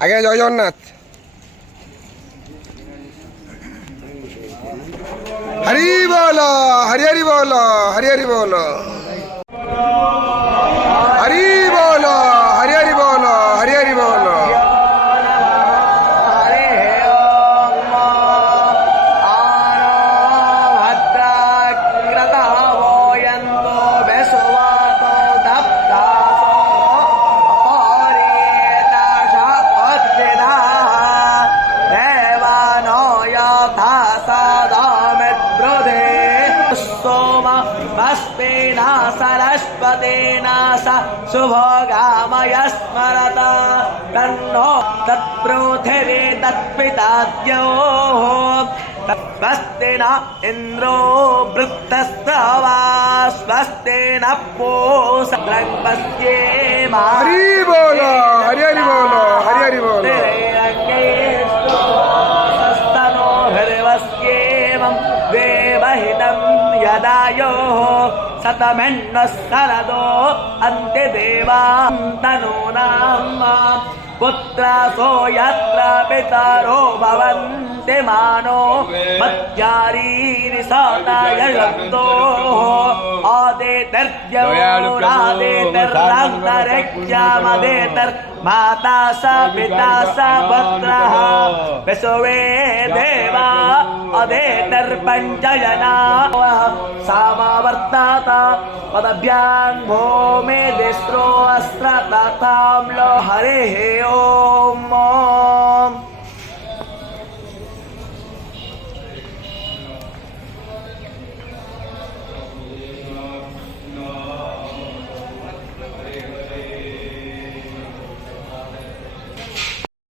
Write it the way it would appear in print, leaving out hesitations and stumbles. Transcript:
আগে জয় জগন্নাথ। হরি বল, হরি হরি বল, হরি হরি বল, হরি বল, হরি হরি বল, হরি হরি বল। सरस्वतेना स शुभगामय स्मरता तन्नो तत्प्रोथिरे तत्पिताद्योः स्वस्ति न इन्द्रो वृत्तस्तवा स्वस्ति न पूषा पश्येमा। हरि बोल, हरि हरि बोल, हरि हरि बोल। स्तनो हृवस्येवं देवहितं यदायोः शतमेन्न शरदो अन्ते देवान्तनूनाम् पुत्रासो यत्र पितरो भवन्ति मानो मध्यारीरि सदायन्तोः आदेतर्यौरादेतर्रान्तरिक्षामदेतर्माता स पिता स पुत्रः विश्वे देवा अदेतर्पञ्चजना सामावर्ताता पदभ्यां भूमि दिस्रो अस्त्र तथाम्लो हरिः ओम्।